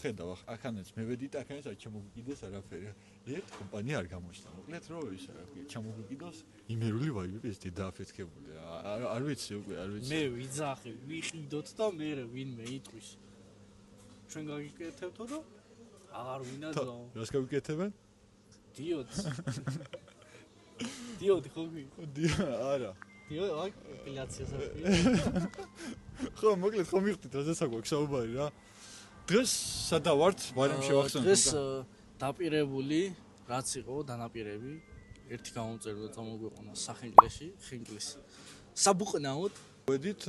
ხედავ აქანაც მევედით აქანაც არ ჩამოგიკიდეს არაფერი. ერთ კომპანია არ გამოჩნდა. მოკლედ რომ ის რა ქვია, ჩამოგიკიდოს იმერული ვაიბები ეს დააფეთქებული. არ ვიცი უკვე, არ ვიცი. მე ვიძახი, ვიყიდოთ და მე ვინმე იტყვის. ჩვენ გაგიკეთებთო და აღარ ვინაძავ. რას გავიკეთებენ? დიოც. დიოდი ხო გი? არა. დიო, აი, ეპილაციას აქვს. ხო, მოკლედ ხო მიხდით, რაზეც აქვს საუბარი რა. დღეს სადა ვართ, ვარემ შევახსენოთ. დღეს დაპირებული, რაც იყო დანაპირები, ერთი გამომწერდა წამოგვეყონა სახინკლეში, ხინკლის. საბუყნაოდ ვედით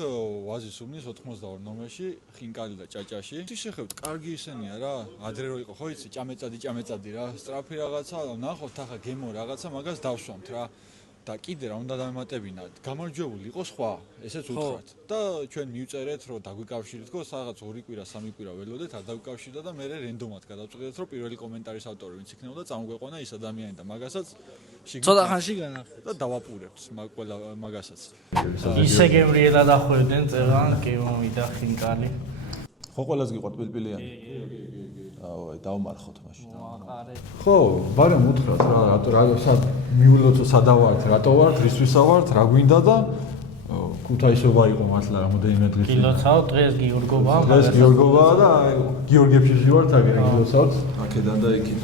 ვაზის უბნის 82 ნომერში, ხინკალი და ჭაჭაში. ის შეხებთ, კარგი ისენია რა. ადრე რო იყო, ხო იცი, ჭამეწადი რა. სტრაფი რაღაცა, ნახოთ ახლა გემო რაღაცა, მაგას დავსვამთ რა. და კიდე რა უნდა დამემატებინა, გამარჯვებული იყო სხვა, ესეც უთხრათ. და ჩვენ მივწერეთ, რომ დაგვიკავშირდეთ, ხო, რაღაც 2 კვირა, 3 კვირა ველოდეთ, არ დაგვიკავშირდა და მე რენდომად გადავწყვეტეთ, რომ პირველი კომენტარის ავტორი ვინც იქნებოდა, წამოგვეყონა ის ადამიანი და მაგასაც ცოტა ხანში განახეთ და დავაპურებთ ყველა მაგასაც. ისე გემრიელა დახვევდნენ წერან გემომი და ხინკალი. ხო ყველაზე გიყვართ პილპილიანი? აი დავმარხოთ მაშინ. ხო, ბარემ უთხრათ რა, რატო მიულოთ სადავართ, რატო ვართ, რისთვისა ვართ, რა გვინდა და ქუთაისობა იყო მართლა რამოდენიმე დღეს. გილოცავ დღეს გიორგობა. დღეს გიორგობა და გიორგებში ვართ აგერ გილოცავთ. აქედან და იქით.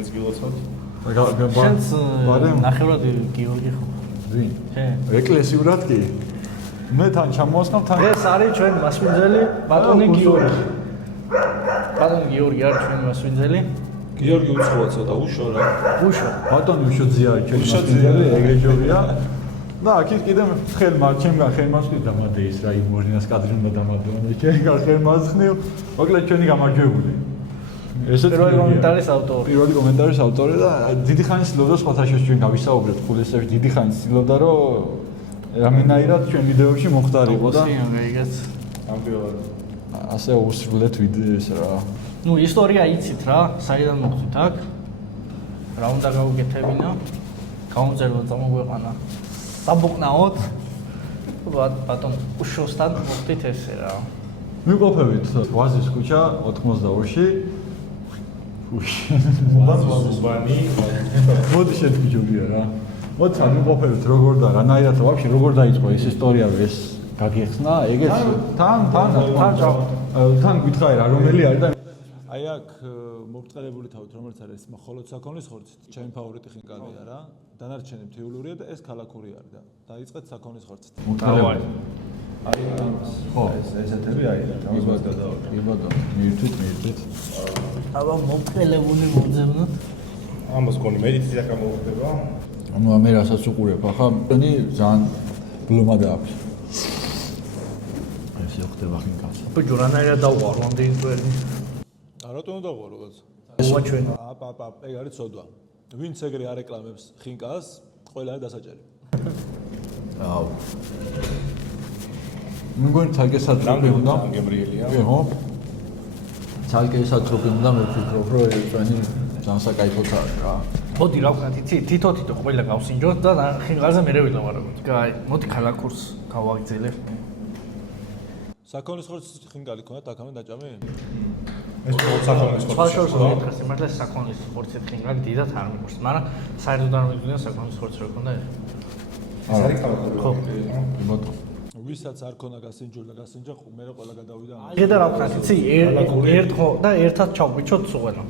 ეს გილოცავთ? შენც ნახევრად გიორგი ხო? ვინ? შენ. ეკლესიურად კი. მე თან ჩამოვასხამ თან. ეს არის ჩვენ მასვინძელი ბატონი გიორგი. ბატონი გიორგი არის ჩვენი მასვინძელი. გიორგი უცხოა ცოტა უშო რა. უშო. ბატონი უშოძია არის ჩვენი მასვინძელი, ეგრეჯორია. და აქეთ კიდე ჩემგან ხელმასხნივ დამადე ის რა იმორინას კადრი უნდა დამადო. ჩემგან ხელმასხნივ, მოკლედ ჩვენი გამარჯვებული. ესეც პირველი კომენტარის ავტორი. პირველი კომენტარის ავტორი და დიდი ხანი ცდილობდა სხვათა შორის ჩვენ გავისაუბრეთ ფულესებში, დიდი ხანი ცდილობდა რომ რამენაირად ჩვენ ვიდეოებში მოხდარიყო და ეგეც ამბიოლა. ასე უსრულეთ ვიდეოს რა. ნუ ისტორია იცით რა, საიდან მოხდით აქ? რა უნდა გავუკეთებინა? გამომწერდა წამოგვეყანა. საბუყნაოდ ბატონ უშოსთან მოხდით ესე რა. მივყოფებით ვაზის ქუჩა 82-ში. მოდი შეთქიჯობია რა. მოდი მივყოფებით როგორ და რანაირად ვაფშე როგორ დაიწყო ეს ისტორია ეს გაგიხსნა ეგეც თან გითხარი რა რომელი არის და აი აქ მოვწყერებული თავით რომელიც არის მხოლოდ საქონლის ხორცით, ჩემი ფავორიტი ხინკალია რა. დანარჩენი მთიულურია და ეს ქალაქური არის და დაიწყეთ საქონლის ხორცით. მოვწყერებული. ხო, ესეთები არის და თავის გადავაკეთე. კი ბატონო, მივთვით. აბა მომწელებული მოძებნოთ. ამას გონი მედიცინას გამოვხდება. ანუ მე რასაც უყურებ ახლა მენი ძალიან ბლომა დააქვს. ეს ხდება ხინკალს. ბიჭო რანაირად დავყარ რამდენი წვერი. რატომ უნდა დავყარო რაღაც? ობა ჩვენ. აპ, ეგ არის ცოდვა. ვინც ეგრე არეკლამებს ხინკალს, ყველა არის დასაჭერი. აუ. მეგონი თალკესატროპი უნდა. გემრიელია. კი ხო? თალკესატროპი უნდა მე ვფიქრობ, რომ ეს ჩვენი ძალიან საკაიფოც არის რა. მოდი რა ვქნათ, იცი, თითო ყველა გავსინჯოთ და ხინკალზე მე ვილაპარაკოთ. კაი, მოდი ქალაქურს გავაგრძელებ. საქონლის ხორცის ხინკალი ქონდათ აქამდე დაჭამი? ეს მხოლოდ საქონლის სხვა შორს მეკითხეს იმართლა საქონლის ხორცით ხინკალი დიდად არ მიყვარს, მაგრამ საერთოდ არ მიგვიდნენ საქონლის ხორცი რა ქონდა ეს. ეს არის ქალაქური. ხო. ბატონო. ვისაც არ ქონდა გასინჯული და გასინჯა, მე ყველა გადავიდა. ეგედა რა ვქნათ, იცი, ერთ ხო და ერთად ჩავგვიჩოთ სუღერო.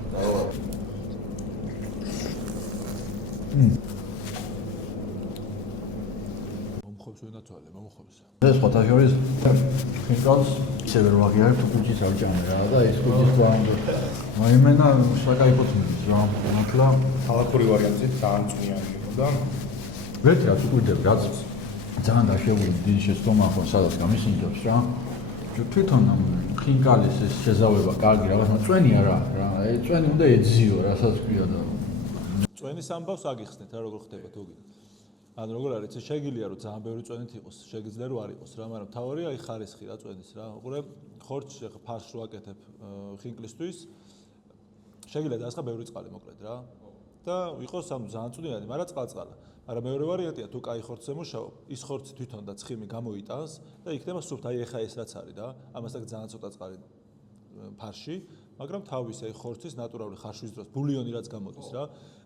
მომხობს ვენაცვალე, მომხობს. ეს სხვათა შორის ხინკალს ისევე რომ აღიარებთ კუჭის არ ჭამე რა და ეს კუჭის გვანდა. მაიმენა საკაიფოც მიდის რა, მართლა ქალაქური ვარიანტი ძალიან წვნიანი იყო და ვერც რაც უყურდებ რაც ძალიან დაშებული დიდი შეცდომა ხო სადაც გამისინჯებს რა. თვითონ ხინკალის ეს შეზავება კარგი რაღაცა წვენი არა რა, წვენი უნდა ეძიო რასაც ქვია და წვენის ამბავს აგიხსნეთ რა როგორ ხდება თოგი. ანუ როგორ არის ეს შეგიძლია რომ ძალიან ბევრი წვენით იყოს, შეგიძლია რომ არ იყოს რა, მაგრამ თავარია აი ხარისხი რა წვენის რა. უყურე ხორცში ხა ფარს რო აკეთებ ხინკლისთვის შეგიძლია დაასხა ბევრი წყალი მოკლედ რა. და იყოს ამ ძალიან წვნიანი, მაგრამ წყალ-წყალა. მაგრამ მეორე ვარიანტია თუ კაი ხორცს ემუშავო, ის ხორცი თვითონ და ცხიმი გამოიტანს და იქნება სუფთა. აი ეხა ეს რაც არის რა, ამასთან ძალიან ცოტა წყალი ფარში, მაგრამ თავის აი ხორცის ნატურალური ხარშვის დროს ბულიონი რაც გამოდის რა,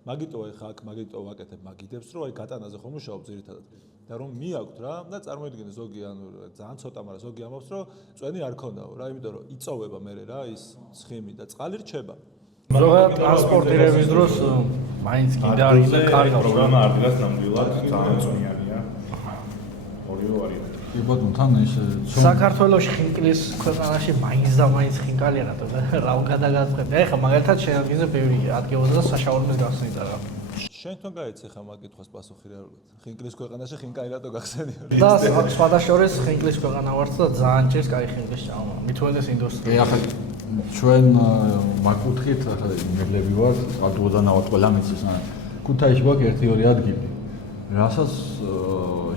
მაგიტო აი ხა აქ მაგიტო ვაკეთებ მაგიდებს, რომ აი გატანაზე ხომ მუშაობ ძირითადად. და რომ მიაქვთ რა და წარმოიდგინე ზოგი ანუ ძალიან ცოტა, მაგრამ ზოგი ამბობს რომ წვენი არ ქონდაო რა, იმიტომ რომ იწოვება მე რა ის ცხიმი და წყალი რჩება. ზოგადად ტრანსპორტირების დროს მაინც კიდე არის და კარგი პროგრამა არდგას ნამდვილად ძალიან წვნიანია. ორივე ვარიანტი. კი ბატონო, თან ეს საქართველოში ხინკლის ქვეყანაში მაინც და მაინც ხინკალი რატო და რა გადაგაწყებდი. ეხლა მაგალითად შეიძლება ბევრი ადგილზე საშაურმის გახსნით არა. შენ თვითონ გაიცი ხა მაგითხვას პასუხი რეალურად. ხინკლის ქვეყანაში ხინკალი რატო გახსენია? და სხვადასხვა ხინკლის ქვეყანა ვართ და ძალიან ჭირს კაი ხინკლის ჭამა. მithuenes ინდუსტრია. ახლა ჩვენ მაკუთხით ახლა იმედლები ვართ, წყალდუღდანავად ყველა მიცის. ქუთაისში გვაქვს 1-2 ადგილი. რასაც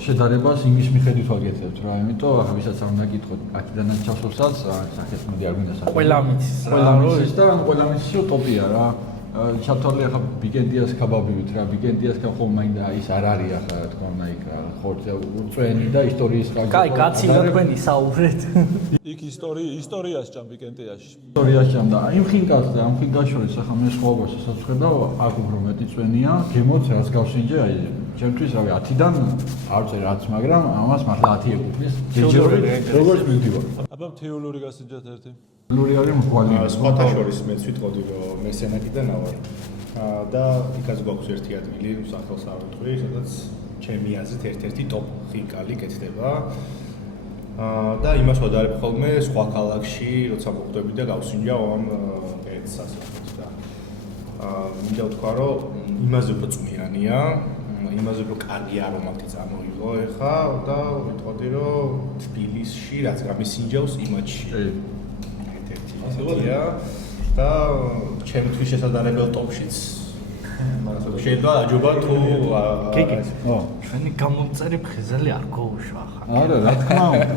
შედარებას იმის მიხედვით ვაკეთებთ რა, იმიტომ ახლა ვისაც არ უნდა გითხოთ, აქედანაც ჩასულსაც სახეს მოდი არ გვინდა სახე. ყველა მიცის რა. ყველა მიცის და ყველა მიცის ტოპია რა. ჩათვალე ახლა ბიგენდიას ქაბაბივით რა, ბიგენდიას ხომ მაინდა ის არ არის ახლა რა თქმა უნდა იქ ხორცე უწვენი და ისტორიის ხალხი. კაი, კაცი და თქვენი საუბრეთ. იქ ისტორიას ჭამ ბიგენდიაში. ისტორიას ჭამ და იმ ხინკალს და ამ ხინკალს შორის ახლა მე სხვაობას ესაც ხედავ, აქ უფრო მეტი წვენია, გემოც რაც გავსინჯე, აი ჩემთვის რავი 10-დან არ წერ რაც, მაგრამ ამას მართლა 10 ეკუთვნის. როგორც მივდივარ. აბა თეოლოგი გასინჯათ ერთი. ლური არის მყვალი. სხვათა შორის მეც ვიტყოდი რომ მე სენაკიდან ავარ. და იქაც გვაქვს ერთი ადგილი სახელს არ ვიტყვი, სადაც ჩემი აზრით ერთ-ერთი ტოპ ხინკალი კეთდება. და იმას ვადარებ ხოლმე სხვა ქალაქში, როცა მოხვდები და გავსინჯა ამ კეთს ასეთს და მინდა ვთქვა რომ იმაზე უფრო წვნიანია, იმაზე უფრო კარგი არომატი წამოიღო ეხა და ვიტყოდი რომ თბილისში რაც გამისინჯავს იმაჩი. ასეთია და ჩემთვის შესაძლებელ ტოპშიც. შეიძლება აჯობა თუ კიკი. ჩვენი გამომწერი ფხიზელი არ გოუშვა ახლა. არა, რა თქმა უნდა.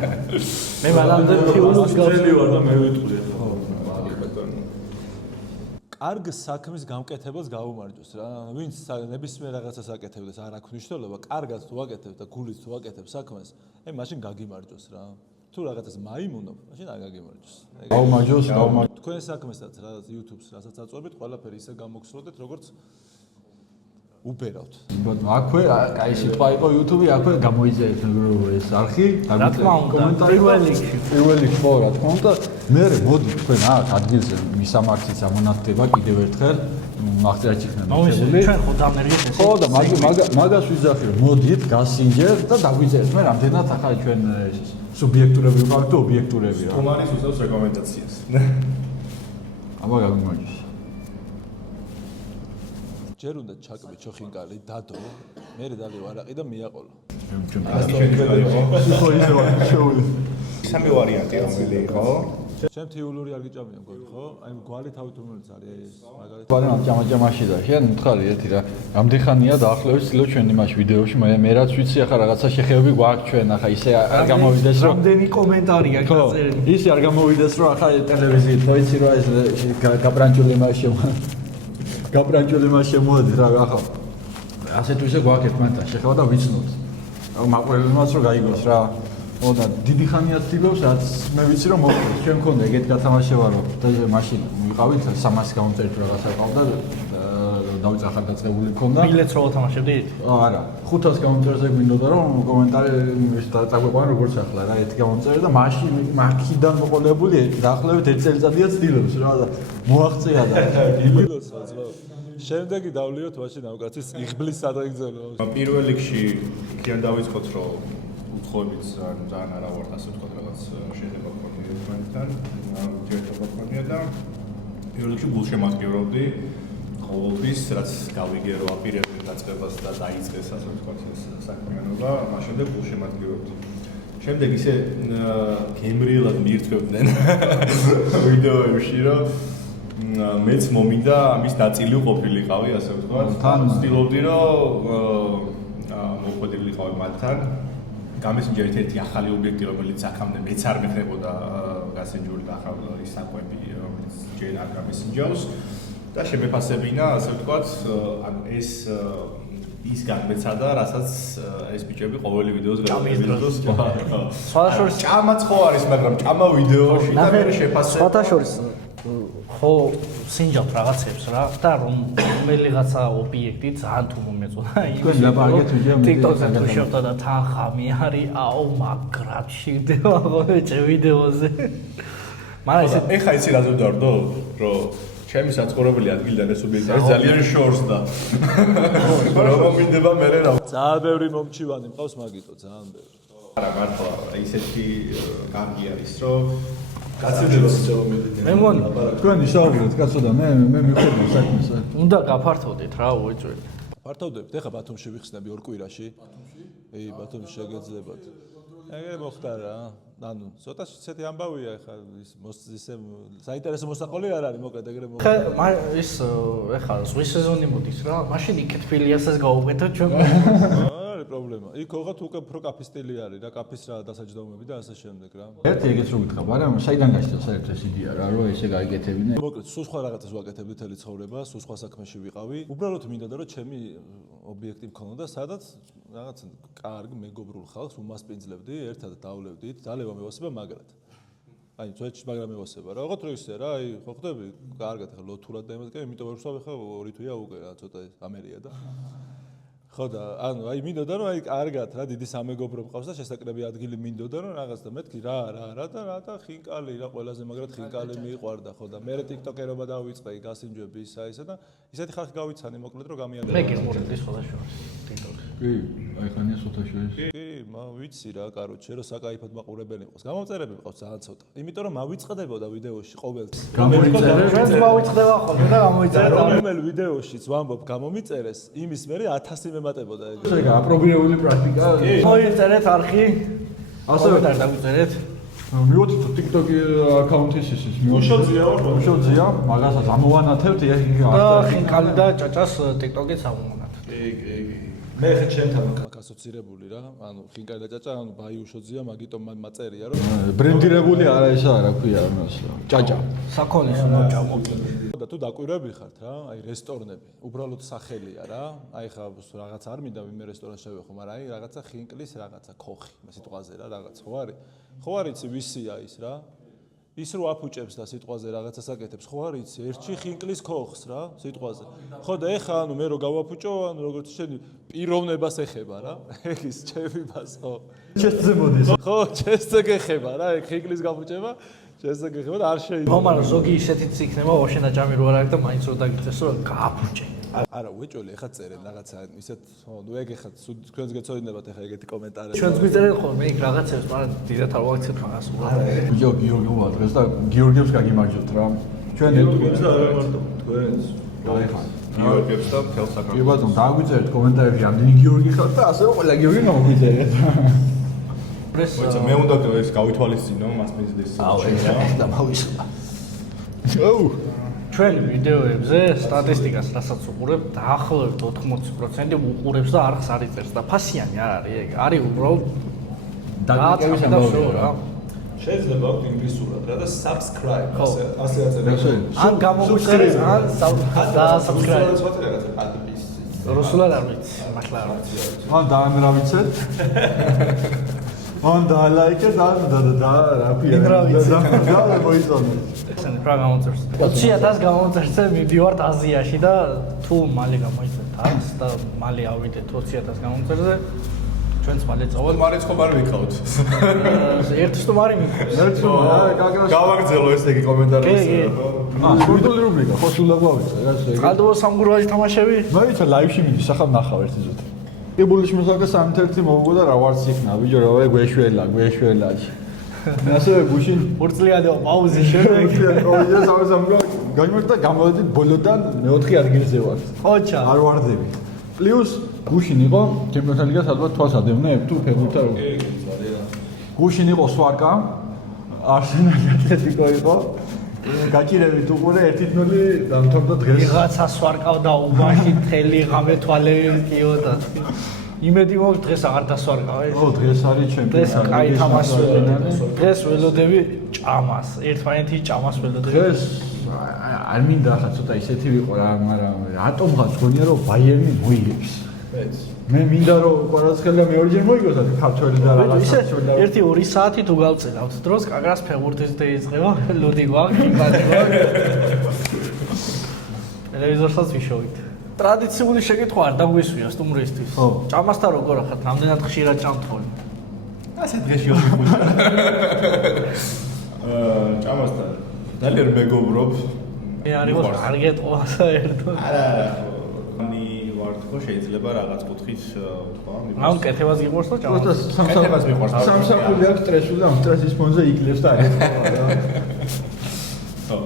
მე მანამდე თეოლოგს გავწევი ვარ და მე ვიტყვი ხო. ბატონო. კარგ საქმის გამკეთებას გაუმარჯოს რა. ვინც ნებისმიერ რაღაცას აკეთებდეს, არ აქვს მნიშვნელობა, კარგად თუ აკეთებ და გულით თუ აკეთებ საქმეს, აი მაშინ გაგიმარჯოს რა. თუ რაღაცას მაიმუნობ, მაშინ არ გაგიმარჯოს. გაუმარჯოს, გაუმარჯოს. თქვენ საქმესაც რა YouTube-ს რასაც აწვევით, ყველაფერი ისე გამოგსროლდეთ, როგორც უბერავთ. ბატონო, აქვე კაი სიტყვა იყო YouTube-ი, აქვე გამოიძიეთ ეს არხი, რა თქმა უნდა, პირველ რიგში ხო, რა თქმა უნდა. მე მოდი თქვენ აქ ადგილზე მისამართიც ამონათდება კიდევ ერთხელ მაღწიაჩი ხნა მოშებული. ჩვენ ხო დამერგეთ ეს. ხო და მაგას ვიზახი რომ მოდით, გასინჯერთ და დაგვიწერეთ მე რამდენად ახლა ჩვენ სუბიექტურები ვიყავით და ობიექტურები რა. თუმარის უსწავს რეკომენდაციას. აბა გაგმარჯოს. ჯერ უნდა ჩაკბე ჩოხინკალი დადო, მე დადო არაყი და მიაყოლო. ხო ისე ვარ შეული. სამი ვარიანტი რომელი იყო? ჩემ თეოლოგი არ გიჭამია მგონი ხო? აი გვარი თავით რომელიც არის ეს მაგალითად. ბატონო ჭამაჭამაში და შენ მითხარი ერთი რა. რამდენხანია დაახლოებით ცდილობ ჩვენ იმაში ვიდეოში მე რაც ვიცი ახლა რაღაცა შეხებები გვაქვს ჩვენ ახლა ისე არ გამოვიდეს რომ რამდენი კომენტარია გაწერილი. ისე არ გამოვიდეს რომ ახლა ტელევიზიით ხო იცი რა ეს გაბრანჭული მას შემოადი რა ახლა ასე თუ ისე გვაქვს ერთმანეთთან შეხება და ვიცნობთ. მაყურებელმაც რომ გაიგოს რა. ო და დიდი ხანია ცდილობს რაც მე ვიცი რომ მოხდეს ჩვენ მქონდა ეგეთ გათამაშება რომ და მაშინ ვიყავით 300 გამომწერით რაღაცა ყავდა დავიწყე ახალგაზრდებული მქონდა მილეც რო თამაშებდით? არა 500 გამომწერზე გვინდოდა რომ კომენტარი დააგვიყვანა როგორც ახლა რა ერთი გამომწერი და მაშინ მაქიდან მოყოლებული დაახლოებით 1 წელიწადია ცდილობს რა და მოაღწია და გიბილოს რა. შემდეგი დავლიოთ მაშინ ამ კაცის იღბლის სადღეგრძელო. პირველ რიგში იქიდან დავიწყოთ რომ უცხოებიც ძალიან არა ვართ ასე ვთქვათ რაღაც შეიძლება გქონია ერთმანეთთან ურთიერთობა გქონია და პირველ რიგში გულშემატკივრობდი ყოველთვის რაც გავიგე რომ აპირებდი დაწყებას და დაიწყეს ასე ვთქვათ ეს საქმიანობა მას შემდეგ გულშემატკივრობდი შემდეგ ისე გემრიელად მიირთმევდნენ ვიდეოებში რომ მეც მომიდა ამის ნაწილი ყოფილიყავი ასე ვთქვათ თან ვცდილობდი რომ მოხვედრილიყავი მათთან გამესინჯა ერთ-ერთი ახალი ობიექტი, რომელიც აქამდე მეც არ მეხებოდა გასინჯული და ახალი საკვები, რომელიც ჯერ არ გამესინჯავს და შემეფასებინა, ასე ვთქვათ, ან ის განმეცადა, რასაც ეს ბიჭები ყოველი ვიდეოს სხვადასხვა ჭამაც ხო არის, მაგრამ ჭამა ვიდეოში და მე შეფასება. სხვადასხვა ხო სინჯავთ რაღაცებს რა და რომელიღაცა ობიექტი ძალიან თუ მომეწონა თქვენ ლაპარაკეთ ვიდეო მე TikTok-ზე თუ შევხვდა და თან ხამი არის აუ მაგრად შირდება ხოლმე ვიდეოზე მაგრამ ესე ეხა იცი რა ზევდავრდო რომ ჩემი საცხოვრებელი ადგილიდან ეს ობიექტი არის ძალიან შორს და რომ მინდება მე რა ძალიან ბევრი მომჩივანი მყავს მაგიტო ძალიან ბევრი არა მართლა ისეთი კარგი არის რომ გაცილდება სიძველობები მე მგონი თქვენ ისაუბრეთ კაცო და მე მიხვდები საქმეს უნდა გაფართოვდეთ რა უეჭველი ფართოვდებთ ეხა ბათუმში ვიხსნები 2 კვირაში ი ბათუმში შეგეძლებათ ეგრე მოხდა რა ანუ ცოტა ისეთი ამბავია ეხა ისე საინტერესო მოსაყოლი არ არის მოკლედ ეგრე ხა ის ეხა ზღვის სეზონი მოდის რა მაშინ იქეთ ფილიასაც გავუკეთოთ ჩვენ არის პრობლემა იქ ოღონდ უკვე უფრო კაფის სტილი არის რა კაფის რა დასაჯდომები და ასე შემდეგ რა ერთი ეგეც რო გითხრა მაგრამ საიდან გაჩნდა საერთოდ ეს იდეა რა რომ ესე გაიგეთებინე მოკლედ სულ სხვა რაღაცას ვაკეთებდი თელი ცხოვრება სულ სხვა საქმეში ვიყავი უბრალოდ მინდოდა რომ ჩემი ობიექტი მქონოდა სადაც რაღაც კარგი მეგობრულ ხალხს უმასპინძლებდი ერთად დავლევდით ძალება მევასება მაგრად აი წვეთში მაგრამ მევასება რა ოღონდ რო ისე რა აი ხო ხდები კარგად ხა ლოთურად და იმას კი იმიტომ რომ ვსვავ ხა 2 თვეა უკვე რა ცოტა ამერია და ხო და ანუ აი მინდოდა რომ აი კარგად რა დიდი სამეგობრო მყავს და შესაკრები ადგილი მინდოდა რომ რაღაც და მეთქი რა და ხინკალი რა ყველაზე მაგრად ხინკალი მიყვარდა ხო და მე TikTok-ერობა დავიწყე გასინჯვები ისა და ისეთი ხალხი გავიცანი მოკლედ რომ გამიადე მე გიმურებდი სხვადასხვა TikTok-ში კი აი ხანია სოთაშორის კი ვიცი რა კაროჩე რომ საკაიფოდ მაყურებელი იყოს გამომწერები მყავს ძალიან ცოტა იმიტომ რომ მავიწყდებოდა ვიდეოში ყოველთვის გამოიწერე ჩვენც მოვიწყდება ხოლმე და გამოიწერეთ რომელ ვიდეოშიც ვამბობ გამომიწერეს იმის მერე 1000 მემატებოდა ეგ ეს აპრობირებული პრაქტიკა მოიწერეთ არხი ასევე არ დავიწერეთ მივოდით TikTok აკაუნტის ის უშოძია მაგასაც ამოვანათებთ ხინკალი და ჭაჭას TikTok-იც ამოვანათებთ მე ხე ჩემთან მაგ ასოცირებული რა ანუ ხინკალი და ჭაჭა ანუ ბაიუშოძია მაგიტომ მაწერია რომ ბრენდირებული არა ისა რა ქვია იმას ჭაჭა საქონლის ნოჭა მოკლედ და თუ დაკვირვები ხართ რა აი რესტორნები უბრალოდ სახელია რა აი ხა რაღაც არ მინდა ვინმე რესტორანს შევეხო მაგრამ აი რაღაცა ხინკლის რაღაცა ქოხი მე სიტყვაზე რა რაღაც ხო არ იცი ვისია ის რა ის რო აფუჭებს და სიტყვაზე რაღაცას აკეთებს ხო არ იცი ერთში ხინკლის ქოხს რა სიტყვაზე ხო და ეხა ანუ მე რო გავაფუჭო ანუ როგორც შენი პიროვნებას ეხება რა ეგ ის ჩემი მას ხო ჩესზე მოდის ხო ჩესზე გეხება რა ეგ ხინკლის გაფუჭება ჩესზე გეხება და არ შეიძლება მაგრამ ზოგი ისეთიც იქნება ვაშენ აჯამი რო არ არის და მაინც რო დაგიწეს რომ გააფუჭე არა უეჭველი ეხა წერენ რაღაცა ისეთ ნუ ეგ ეხა თქვენს გეცოდინებათ ეხა ეგეთი კომენტარები ჩვენც გვიწერენ ხოლმე იქ რაღაცებს მაგრამ დიდათ არ ვაქცევთ მაგას უბრალოდ გიორგი ვადრეს და გიორგიებს გაგიმარჯვებთ რა ჩვენ გიორგიებს და არა მარტო თქვენს დაიხარ გიორგიებს და მთელ საქართველოს კი ბატონო დაგვიწერეთ კომენტარებში ამდენი გიორგი ხარ და ასევე ყველა გიორგი გამოგვიწერეთ მოიცა მე უნდა ეს გავითვალისწინო მასპინძლის აუ ეს და მოვისვა ოუ ჩვენ ვიდეოებზე სტატისტიკას რასაც უყურებ დაახლოებით 80% უყურებს და არხს არ იწერს და ფასიანი არ არის ეგ არის უბრალოდ დაკრების ამბავია რა შეიძლება აქვს ინგლისურად რა და subscribe ასე აწერენ ან გამოგვიწერეს ან და subscribe რუსულად არ ვიცი მართლა არ ვიცი მან დაამრავიცეთ მან დაალაიქეთ და რა ქვია და მოიწონეთ ესენი რა გამოწერს 20000 გამოწერს მივდივართ აზიაში და თუ მალე გამოიწერთ არხს და მალე ავიდეთ 20000 გამოწერზე ჩვენც მალე წავალ მარიც ხომ არ ვიყავთ ერთ სტუმარი მიყავს გავაგრძელო ეს ეგ კომენტარები სურდული რუბრიკა ხო სულ დაგვავიწყე რა ესე ყალდო სამგურვაჟი თამაშები მოიცა ლაივში მიდის ახლა ნახავ ერთი ზოთი ებულის მოსაკა 3:1 მოვუგო და რა ვარც იქნა ბიჭო რა გვეშველა მე ასე გუშინ ორწლიანი პაუზი შემდეგ ოღონდ სამსამგო გამიმართა გამოვედით ბოლოდან მე-4 ადგილზე ვარ ოჩა არ ვარდები პლუს გუშინ იყო ჩემპიონთა ლიგას ალბათ თვალს ადევნებ თუ ფეხბურთთან როგორ გუშინ იყო სვარკა არსენალი ატლეტიკო იყო გაჭირებით უყურე 1-0 დამთავრდა დღეს ვიღაცა სვარკავდა უბანში მთელი ღამე თვალები კიოდა იმედი მაქვს დღეს აღარ დასვარკავ ო დღეს არის ჩემპიონი დღეს კაი თამაშობენ დღეს ველოდები ჭამას ერთმანეთი ჭამას ველოდები დღეს არ მინდა ხა ცოტა ისეთი ვიყო რა მაგრამ ატომღაც გონია რომ ბაიერნი მოიგებს მე მინდა რომ კვარაცხელია მეორეჯერ მოიგოს და ქართველი და რაღაც ისე 1-2 საათი თუ გავწევთ დროს კაკრას ფეხბურთის დაიწყება ლოდი გვაქვს ბადი გვაქვს ტელევიზორსაც ვიშოვით ტრადიციული შეკითხვა არ დაგვისვია სტუმრისთვის ჭამასთან როგორ ახათ რამდენად ხშირად ჭამთ ხოლმე ასე დღეში ოხიკუჩა ჭამასთან ძალიან მეგობრობ მე არ იყო არ გეტყვა საერთოდ არა ნი ვარ თქო შეიძლება რაღაც კუთხით თქვა ამ კეთებას გიყვარს და ჭამას კეთებას მიყვარს სამსახური აქვს სტრესული ამ სტრესის ფონზე იკლებს და არის ხო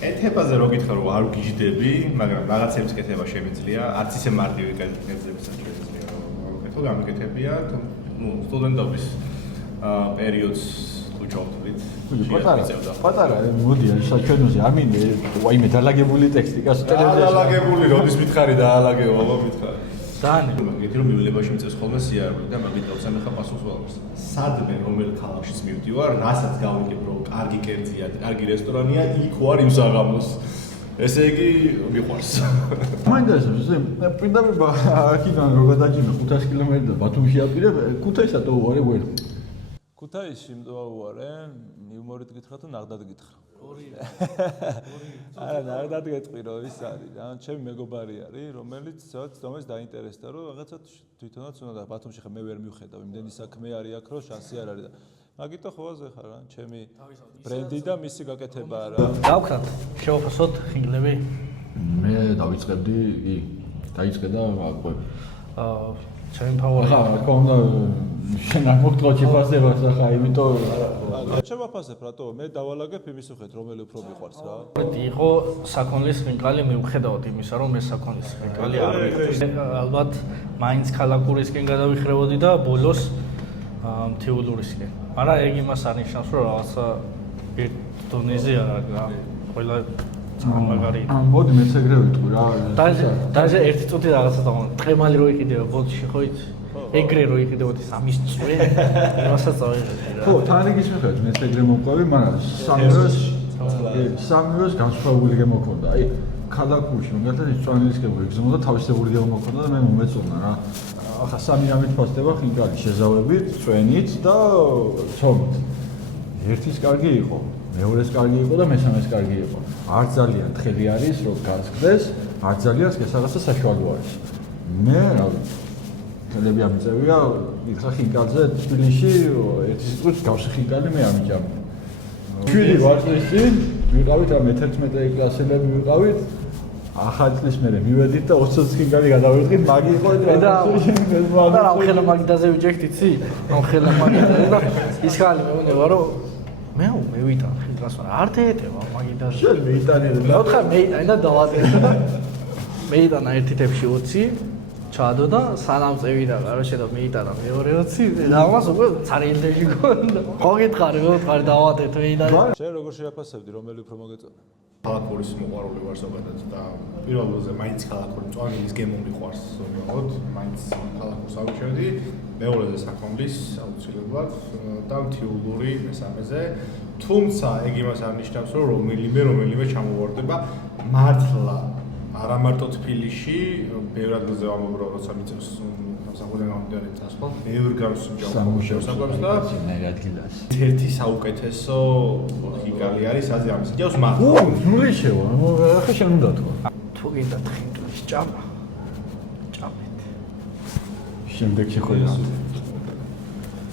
კეთებაზე რო გითხრა რომ არ გიждდები მაგრამ რაღაცების კეთება შემიძლია არც ისე მარტივი კეთებებსაც შემიძლია რომ კეთო გამიკეთებია ну სტუდენტობის პერიოდს პატარა მოდი აი საჩვენოზე ამინე ვაიმე დაალაგებული ტექსტი კაცო ტელევიზიაში დაალაგებული როდის მითხარი დაალაგეო აბა მითხარი დაანე მაგითი რომ მიულებაში მიწევს ხოლმე სიარული და მაგით გავსამეხა პასუხს ვალოს სადმე რომელ ქალაქშიც მივდივარ რასაც გავიგებ რომ კარგი კერძია კარგი რესტორანია იქ ვარ იმ საღამოს ესე იგი მიყვარს მაინტერესებს მე პირდაპირ აქიდან რო გადაჭიმე 500 კილომეტრი და ბათუმში აპირე ქუთაისსა და უარე ვერ ქუთაისში მდოვარე იუმორით გითხრა თუ ნაღდად გითხრა არა ნაღდად გეტყვი რომ ის არის რა ჩემი მეგობარი არის რომელიც ცოტა დაინტერესდა რომ რაღაცა თვითონაც უნდა ბათუმში ხა მე ვერ მივხედავ იმდენი საქმე არის აქ რომ შანსი არ არის და მაგიტო ხოაზე ხარ რა ჩემი ბრენდი და მისი გაკეთება რა გავხსნათ შევაფასოთ ხინგლები მე დავიწყებდი დაიწყე და აკვე ჩემი ფავორიტი ხა რა უნდა შენ არ მოგთხოვ შეფასებას ხა იმიტომ რა შევაფასებ რატო მე დავალაგებ იმის უხეთ რომელი უფრო მიყვარს რა იყო საქონლის ხინკალი მიუხედავად იმისა რომ მე საქონლის ხინკალი არ ვიყავ ალბათ მაინც ქალაქურისკენ გადავიხრებოდი და ბოლოს მთიულურისკენ მაგრამ ეგ იმას არნიშნავს რომ რაღაცა ერთ დონეზე არა ყველა მაგარი მოდი მეც ეგრე ვიტყვი რა დაჟე ერთი წუთი რაღაცა დავon ტყემალი რო იყიდება ბოთში ხო იცი ეგრე რო იყიდებოდი სამის წვე იმასაც წავიღე ხო თან იგის მიხედავთ მეც ეგრე მომყვავი მაგრამ სამივეს განსხვავებული გემოქონდა აი ქალაქურში მაგალითად წვანილისკენ გეგზმოდა თავისებური გემოქონდა და მე მომეწონა რა ახლა სამი რამით ფასდება ხინკალი შეზავებით წვენით და ცომით ერთის კარგი იყო მეორეს კარგი იყო და მესამეს კარგი იყო არ ძალიან თხელი არის რომ გასკდეს არ ძალიან რაღაცა საშუალო არის მე რა ვიცი ხელები ამიწევია ითხრა ხინკალზე თბილისში ერთი სიტყვით გავსი ხინკალი მე ამიჭამ 7 ვარწლის წინ ვიყავით რა მე-11 კლასელები ვიყავით ახალი წლის მერე მივედით და 20 ხინკალი გადავიღეთ მაგი იყო და ამ ხელა მაგიდაზე ვიჯექთ იცი ამ ხელა მაგიდაზე და ის ხალი მეუბნება რომ მე ვიტან ხინკალს არ დაეტევა მაგიდაზე შენ მეიტანე და ოთხა მეიტანე და დავატეხე და მეიტანა ერთი თებში 20 ჩადო და სანამ წევიდა გარშე და მეიტანა მეორე 20 და ამას უკვე ცარიელდეში გქონდა ხო გითხარი ვთქვარი დავატეთ მეიტანა შენ როგორ შეაფასებდი რომელი უფრო მოგეწონა ქალაქურის მოყვარული ვარ ზოგადად და პირველ რიგზე მაინც ქალაქური წვანის გემო მიყვარს ზოგადად მაინც ქალაქურს ავჩევდი მეორეზე საქონლის აუცილებლად და მთიულური მესამეზე თუმცა ეგ იმას არ ნიშნავს რომ რომელიმე ჩამოვარდება მართლა არა მარტო თბილისში ბევრ ადგილზე ვამბობ როცა მიწევს სამსახურიდან გამომდინარე წასვლა ბევრ გამოსინჯავს შესაძლოა და ერთი საუკეთესო ხინკალი არის აზიამის ჯავს მართლა ნული შევა ახლა შენ უნდა თქვა თუ გინდათ ხინკლის ჭამა ჭამეთ შემდეგ შეხვედრა